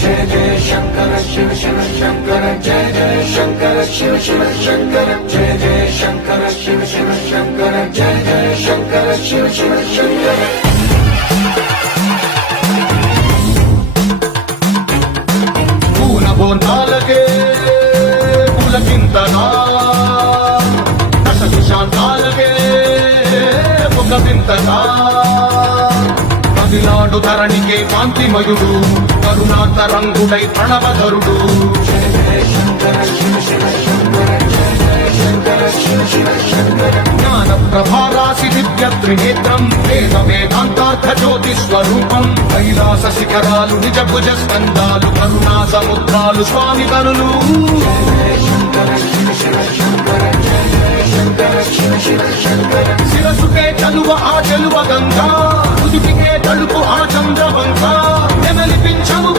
జయ జయ శంకర శివ శివ శంకర జయ జయ శంకర శివ శివ శంకర జయ జయ శంకర శివ శివ శంకర జయ జయ శంకర శివ శివ శంకర పూనబోంతాలకే పులకింతగా దశ దిశాంతాలకే పులకింతగా కదిలాడు ధరణికే కాంతిమయుడు కరుణాంతరంగుడై ప్రణవధరుడు జయ జయ శంకర శివ శివ శంకర జయ జయ శంకర శివ శివ శంకర జ్ఞాన ప్రభారాశి దివ్య త్రినేత్రం వేద వేదాంతార్థ జ్యోతి స్వరూపం కైలాస శిఖరాలు నిజ భుజ స్కందాలు కరుణా సముద్రాలు స్వామి కనులు జయ జయ శంకర శివ శివ శంకర జయ జయ శంకర శివ శివ శంకర శిరసుకే చలువ ఆ చెలువ గంగా కుదుటికే తలుపు ఆ చంద్రవంక నెమలిపించము